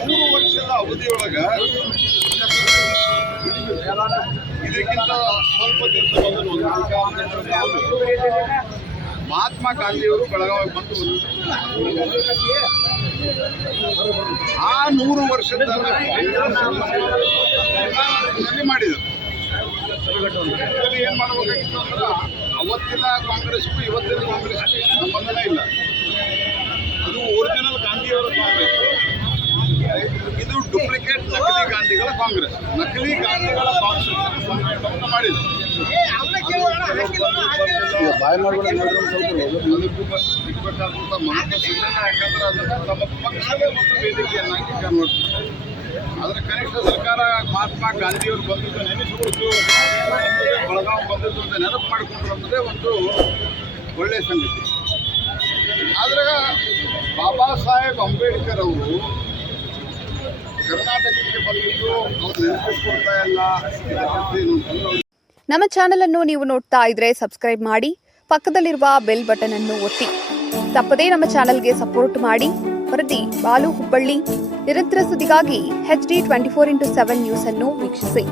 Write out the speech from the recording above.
ಮೂರು ವರ್ಷದ ಅವಧಿಯೊಳಗ ಇದಕ್ಕಿಂತ ಸ್ವಲ್ಪ ದಿವಸ ಮಹಾತ್ಮ ಗಾಂಧಿಯವರು ಬೆಳಗಾವಿ ಬಂದು ಆ ನೂರು ವರ್ಷದ ಪ್ರಧಾನಮಂತ್ರಿ ಮಾಡಿದರು ಏನ್ ಮಾಡಬೇಕಾಗಿತ್ತು ಅಂದ್ರೆ ಅವತ್ತಿನ ಕಾಂಗ್ರೆಸ್ಗೂ ಇವತ್ತಿನ ಕಾಂಗ್ರೆಸ್ ಸಂಬಂಧನೇ ಇಲ್ಲ. ಅದು ಒರಿಜಿನಲ್ ಗಾಂಧಿಯವರ ಕಾಂಗ್ರೆಸ್. ಇದು ಡೂಪ್ಲಿಕೇಟ್ ನಕಲಿ ಗಾಂಧಿಗಳ ಕಾಂಗ್ರೆಸ್. ನಕಲಿ ಗಾಂಧಿಗಳ ಕಾಂಗ್ರೆಸ್ ಮಾಡಿದ್ರು. ಬಾಯ್ ಮಾಡ್ಬೇಡ ಮಹತ್ವ ಸಿಗ್ತದೆ ಯಾಕಂದ್ರೆ ಅದನ್ನು ತಮ್ಮ ಪಕ್ಷದ ಒಂದು ವೇದಿಕೆಯನ್ನಾಗಿ ಕನ್ವರ್ಟ್ ಆದರೆ ಕನಿಷ್ಠ ಸರ್ಕಾರ ಮಹಾತ್ಮ ಗಾಂಧಿಯವರು ಬಂದಿದ್ದು ನೆನೆಸಿಕೊಂಡು ಬೆಳಗಾವಿ ಬಂದಿದ್ದು ಅಂತ ನೆನಪು ಮಾಡಿಕೊಂಡ್ರು ಅನ್ನೋದೇ ಒಂದು ಒಳ್ಳೆಯ ಸಂಗತಿ. ಆದರೆ ಬಾಬಾ ಸಾಹೇಬ್ ಅಂಬೇಡ್ಕರ್ ಅವರು ಕರ್ನಾಟಕಕ್ಕೆ ಬಂದಿದ್ದು, ಅವ್ರು ನೆನಪಿಸ್ಕೊಳ್ತಾ ಇಲ್ಲ ನಮ್ಮ ಚಾನೆಲ್ ಅನ್ನು ನೀವು ನೋಡ್ತಾ ಇದ್ರೆ ಸಬ್ಸ್ಕ್ರೈಬ್ ಮಾಡಿ, ಪಕ್ಕದಲ್ಲಿರುವ ಬೆಲ್ ಬಟನ್ ಅನ್ನು ಒತ್ತಿ. ತಪ್ಪದೇ ನಮ್ಮ ಚಾನೆಲ್ಗೆ ಸಪೋರ್ಟ್ ಮಾಡಿ. ವರದಿ ಬಾಲು ಹುಬ್ಬಳ್ಳಿ. ನಿರಂತರ ಸುದ್ದಿಗಾಗಿ H D twenty four into seven news ಅನ್ನು ವೀಕ್ಷಿಸಿ.